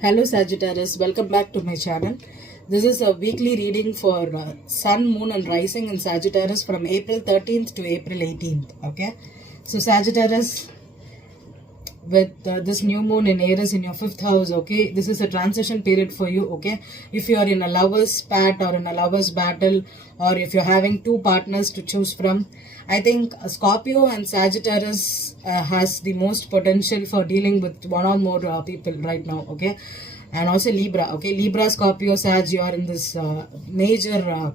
Hello Sagittarius, welcome back to my channel. This is a weekly reading for Sun, Moon and Rising in Sagittarius from April 13th to April 18th. Okay, so Sagittarius, with this new moon in Aries in your 5th house, okay, this is a transition period for you. Okay, if you are in a lover's spat or in a lover's battle, or if you're having two partners to choose from, I think Scorpio and Sagittarius has the most potential for dealing with one or more people right now. Okay, and also Libra. Okay, Libra, Scorpio, Sag, you are in this major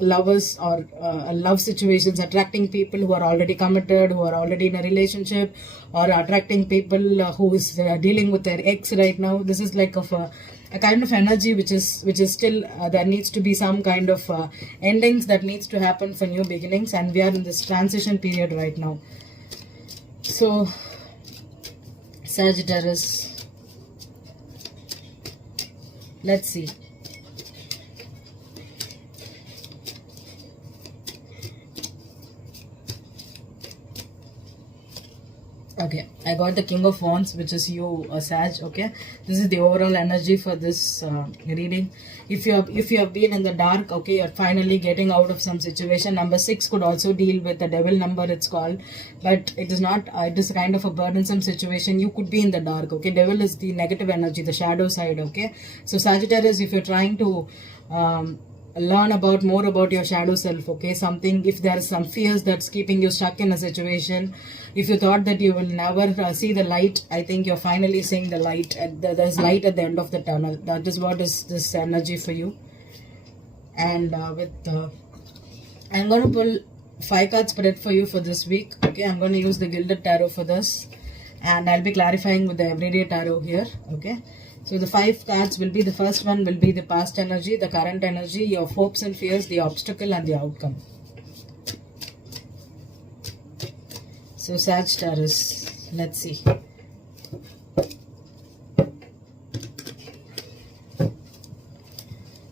lovers or love situations, attracting people who are already committed, who are already in a relationship, or attracting people who is dealing with their ex right now. This is like of a kind of energy which is still there needs to be some kind of endings that needs to happen for new beginnings, and we are in this transition period right now. So Sagittarius, let's see. Okay, I got the King of Wands, which is you, Sag. Okay, this is the overall energy for this reading. If you have been in the dark, okay, you're finally getting out of some situation. Number 6 could also deal with the devil number, it's called, but it is not. It is kind of a burdensome situation. You could be in the dark. Okay, devil is the negative energy, the shadow side. Okay, so Sagittarius, if you're trying to learn more about your shadow self, okay, something, if there are some fears that's keeping you stuck in a situation, if you thought that you will never see the light, I think you're finally seeing the light. There's light at the end of the tunnel. That is what is this energy for you. And I'm going to pull 5 card spread for you for this week. Okay, I'm going to use the Gilded Tarot for this, and I'll be clarifying with the Everyday Tarot here. Okay, so the 5 cards will be, the first one will be the past energy, the current energy, your hopes and fears, the obstacle and the outcome. So Sagittarius, let's see.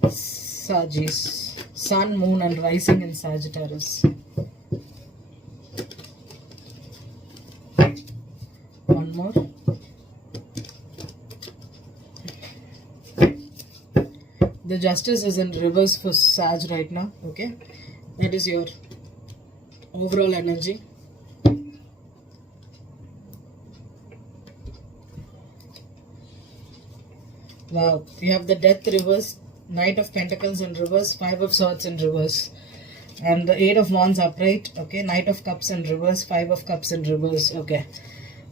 Sagittarius, Sun, Moon and Rising in Sagittarius. One more. The Justice is in reverse for Sag right now. Okay, that is your overall energy. Wow, you have the Death reverse, Knight of Pentacles in reverse, 5 of Swords in reverse, and the 8 of Wands upright. Okay, Knight of Cups in reverse, 5 of Cups in reverse. Okay,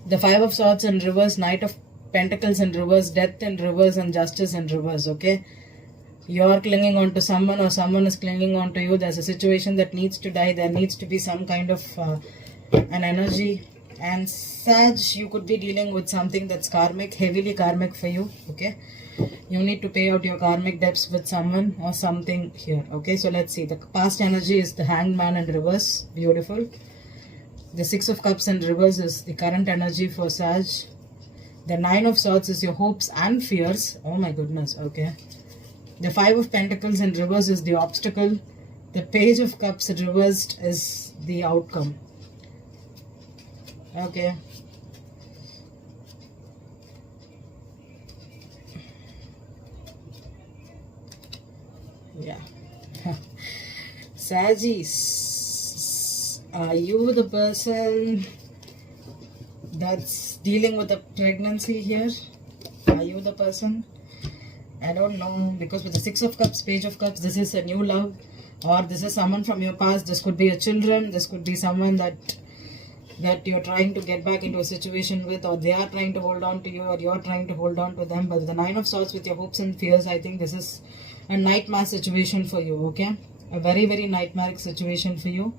the 5 of Swords in reverse, Knight of Pentacles in reverse, Death in reverse and Justice in reverse. Okay, you're clinging on to someone or someone is clinging on to you. There's a situation that needs to die. There needs to be some kind of an energy. And Sag, you could be dealing with something that's karmic, heavily karmic for you. Okay, you need to pay out your karmic debts with someone or something here. Okay, so let's see. The past energy is the Hanged Man in reverse. Beautiful. The 6 of Cups in reverse is the current energy for Sag. The 9 of Swords is your hopes and fears. Oh my goodness. Okay, the 5 of Pentacles in reverse is the obstacle. The Page of Cups reversed is the outcome. Okay, yeah. Sagittarius, are you the person that's dealing with a pregnancy here? Are you the person? I don't know, because with the 6 of Cups, Page of Cups, this is a new love, or this is someone from your past. This could be your children, this could be someone that you're trying to get back into a situation with, or they are trying to hold on to you, or you're trying to hold on to them. But the 9 of Swords with your hopes and fears, I think this is a nightmare situation for you. Okay, a very, very nightmare situation for you.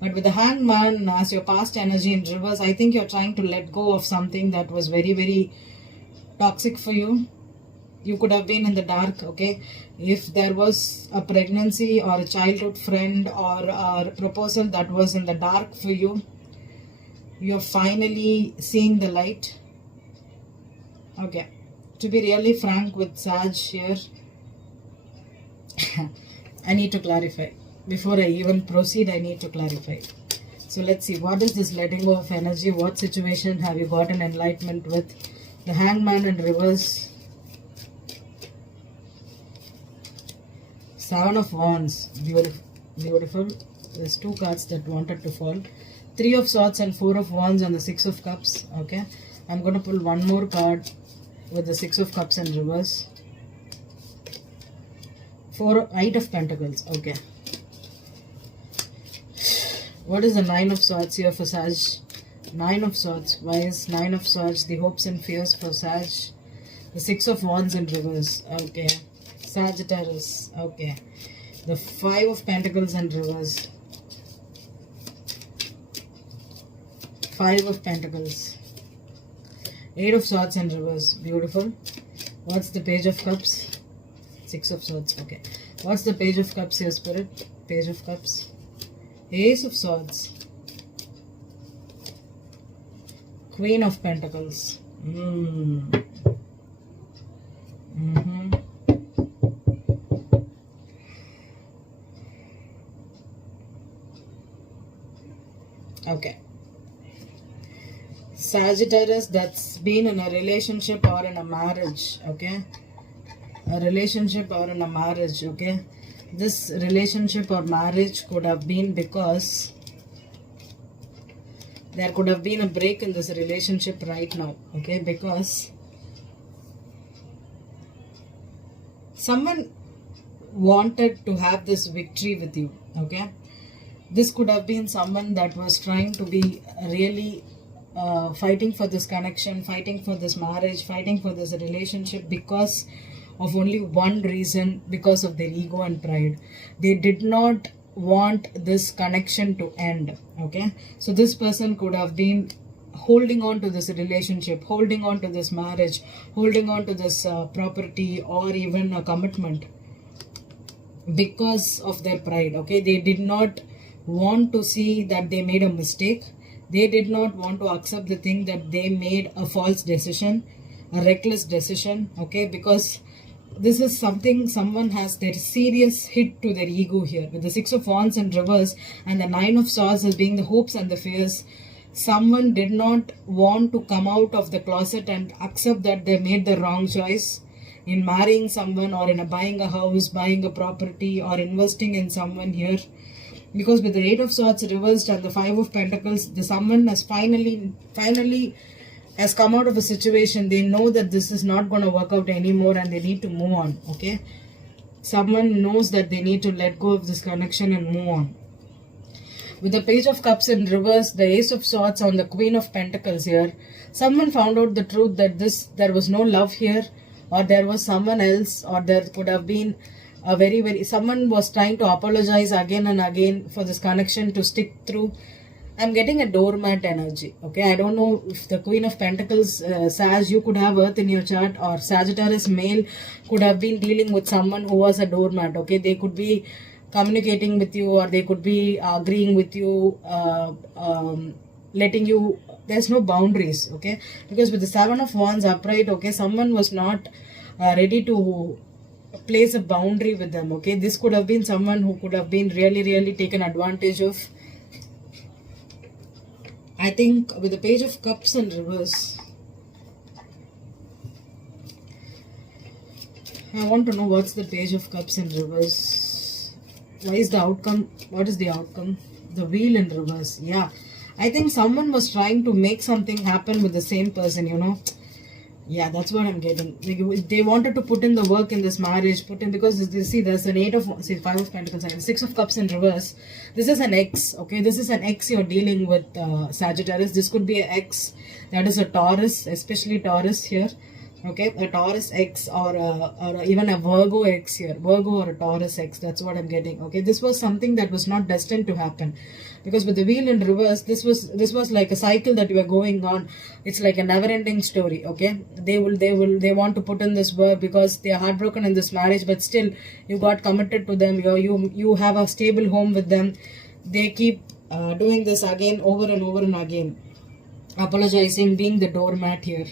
But with the Hanged Man as your past energy in reverse, I think you're trying to let go of something that was very, very toxic for you. You could have been in the dark. Okay, if there was a pregnancy or a childhood friend or a proposal that was in the dark for you, you're finally seeing the light. Okay, to be really frank with Sag here, I need to clarify. Before I even proceed, I need to clarify. So let's see, what is this letting go of energy? What situation have you gotten enlightenment with? The Hangman in reverse. Seven of Wands. Beautiful. Beautiful. There's two cards that wanted to fall. Three of Swords and Four of Wands and the Six of Cups. Okay. I'm going to pull one more card with the Six of Cups in reverse. Eight of Pentacles. Okay. What is the Nine of Swords here for Sag? Nine of Swords. Why is Nine of Swords the hopes and fears for Sag? The Six of Wands in reverse. Okay. Sagittarius. Okay. The Five of Pentacles in reverse. Five of Pentacles. Eight of Swords in reverse. Beautiful. What's the Page of Cups? Six of Swords. Okay. What's the Page of Cups here, Spirit? Page of Cups. Ace of Swords. Queen of Pentacles. Okay. Sagittarius that's been in a relationship or in a marriage. Okay. A relationship or in a marriage. Okay. This relationship or marriage could have been because there could have been a break in this relationship right now. Okay. Because someone wanted to have this victory with you. Okay. This could have been someone that was trying to be really fighting for this connection, fighting for this marriage, fighting for this relationship because of only one reason, because of their ego and pride. They did not want this connection to end. Okay. So this person could have been holding on to this relationship, holding on to this marriage, holding on to this property or even a commitment because of their pride. Okay. They did not want to see that they made a mistake. They did not want to accept the thing that they made a false decision, a reckless decision. Okay. Because this is something someone has their serious hit to their ego here. With the Six of Wands in reverse and the Nine of Swords as being the hopes and the fears, someone did not want to come out of the closet and accept that they made the wrong choice in marrying someone or in buying a house, buying a property or investing in someone here. Because with the Eight of Swords reversed and the Five of Pentacles, the someone has finally has come out of a situation. They know that this is not going to work out anymore and they need to move on. Okay. Someone knows that they need to let go of this connection and move on. With the Page of Cups in reverse, the Ace of Swords on the Queen of Pentacles here, someone found out the truth that there was no love here, or there was someone else, or there could have been someone was trying to apologize again and again for this connection to stick through. I'm getting a doormat energy. Okay, I don't know if the Queen of Pentacles, Sag, you could have Earth in your chart, or Sagittarius male could have been dealing with someone who was a doormat. Okay, they could be communicating with you, or they could be agreeing with you, letting you, there's no boundaries. Okay, because with the Seven of Wands upright, okay, someone was not ready to place a boundary with them. Okay, this could have been someone who could have been really taken advantage of. I think with the Page of Cups in reverse, I want to know what's the Page of Cups in reverse. Why is the outcome? What is the outcome? The Wheel in reverse. Yeah, I think someone was trying to make something happen with the same person, you know. Yeah, that's what I'm getting. They wanted to put in the work in this marriage, because you see there's an Five of Pentacles and Six of Cups in reverse. This is an ex, okay? This is an ex you're dealing with, Sagittarius. This could be an ex that is a Taurus, especially Taurus here. Okay, a Taurus X or even a Virgo X here. Virgo or a Taurus X, that's what I'm getting. Okay, this was something that was not destined to happen. Because with the Wheel in reverse, this was like a cycle that you are going on. It's like a never-ending story. Okay, they want to put in this work because they are heartbroken in this marriage, but still you got committed to them. You have a stable home with them. They keep doing this again, over and over and again, apologizing, being the doormat here.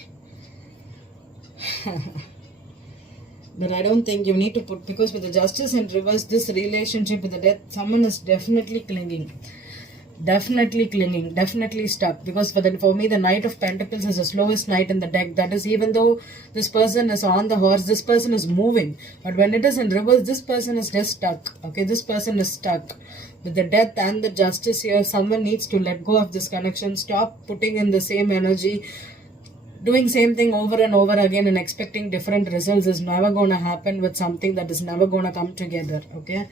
But I don't think you need to put, because with the Justice in reverse, this relationship with the Death, someone is definitely clinging. definitely clinging, definitely stuck. Because for me, the Knight of Pentacles is the slowest knight in the deck. That is, even though this person is on the horse, this person is moving. But when it is in reverse, this person is just stuck. Okay, this person is stuck. With the Death and the Justice here, someone needs to let go of this connection. Stop putting in the same energy. Doing same thing over and over again and expecting different results is never going to happen with something that is never going to come together. Okay,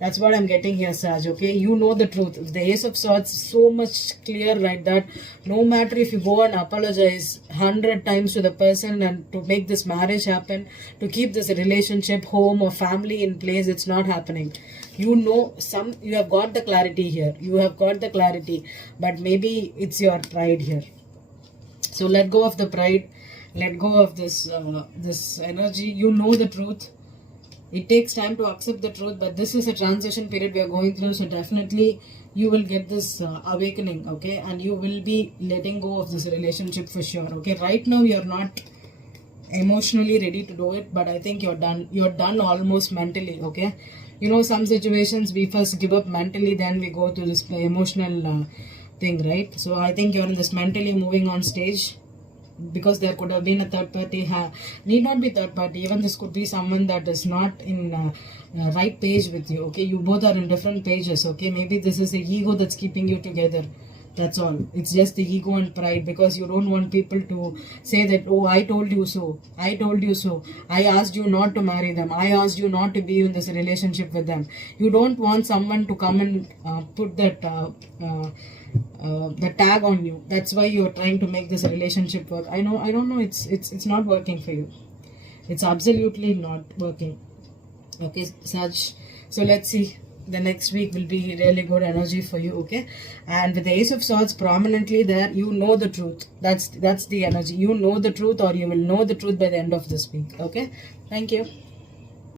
that's what I'm getting here, Saj. Okay, you know the truth. The Ace of Swords is so much clear, right? That no matter if you go and apologize 100 times to the person and to make this marriage happen, to keep this relationship, home or family in place, it's not happening. You know, you have got the clarity here. You have got the clarity, but maybe it's your pride here. So let go of the pride, let go of this this energy. You know the truth. It takes time to accept the truth, but this is a transition period we are going through. So definitely you will get this awakening, okay? And you will be letting go of this relationship for sure, okay? Right now you're not emotionally ready to do it, but I think you're done. You're done almost mentally, okay? You know, some situations we first give up mentally, then we go to this emotional thing, right? So I think you're in this mentally moving on stage, because there could have been a third party, need not be third party, even this could be someone that is not in right page with you, okay? You both are in different pages, okay? Maybe this is the ego that's keeping you together. That's all. It's just the ego and pride, because you don't want people to say that, oh, I told you so, I told you so, I asked you not to marry them, I asked you not to be in this relationship with them. You don't want someone to come and put that the tag on you. That's why you're trying to make this relationship work. I don't know, it's not working for you. It's absolutely not working. Okay, Saj. So let's see. The next week will be really good energy for you, okay? And with the Ace of Swords prominently there, you know the truth. That's the energy. You know the truth, or you will know the truth by the end of this week, okay? Thank you.